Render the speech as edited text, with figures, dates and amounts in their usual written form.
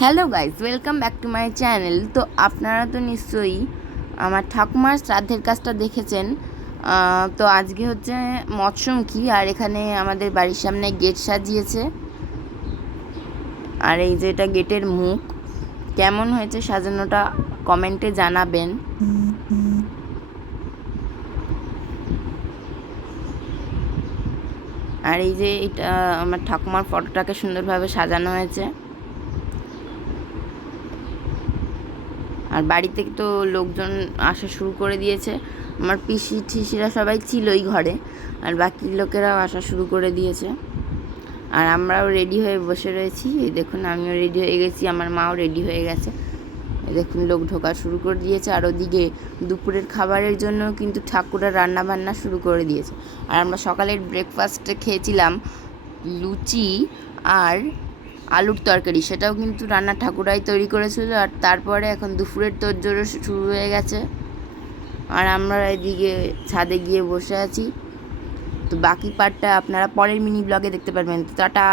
Hello guys, welcome back to my channel. তো আপনারা তো নিশ্চয়ই আমার ঠাকুমার শ্রাদ্ধের কাজটা দেখেছেন। তো আজকে হচ্ছে মৎসমুখী, আর এখানে আমাদের বাড়ির সামনে গেট সাজিয়েছে। আর এই যে এটা গেটের মুখ, কেমন হয়েছে সাজানোটা কমেন্টে জানাবেন। আর এই যে এটা আমার ঠাকুমার ফটোটাকে সুন্দরভাবে সাজানো হয়েছে। আর বাড়ি থেকে তো লোকজন আসা শুরু করে দিয়েছে। আমার পিসি ঠিসিরা সবাই ছিলই ঘরে, আর বাকি লোকেরাও আসা শুরু করে দিয়েছে। আর আমরাও রেডি হয়ে বসে রয়েছি। এই দেখুন, আমিও রেডি হয়ে গেছি, আমার মাও রেডি হয়ে গেছে। এই দেখুন, লোক ঢোকা শুরু করে দিয়েছে। আর ওদিকে দুপুরের খাবারের জন্য কিন্তু ঠাকুরা রান্না বান্না শুরু করে দিয়েছে। আর আমরা সকালের ব্রেকফাস্টে খেয়েছিলাম লুচি আর আলুর তরকারি, সেটাও কিন্তু রান্না ঠাকুরাই তৈরি করেছিল। আর তারপরে এখন দুপুরের তোড়জোড়ও শুরু হয়ে গেছে। আর আমরা এদিকে ছাদে গিয়ে বসে আছি। তো বাকি পার্টটা আপনারা পরের মিনি ব্লগে দেখতে পারবেন। টাটা।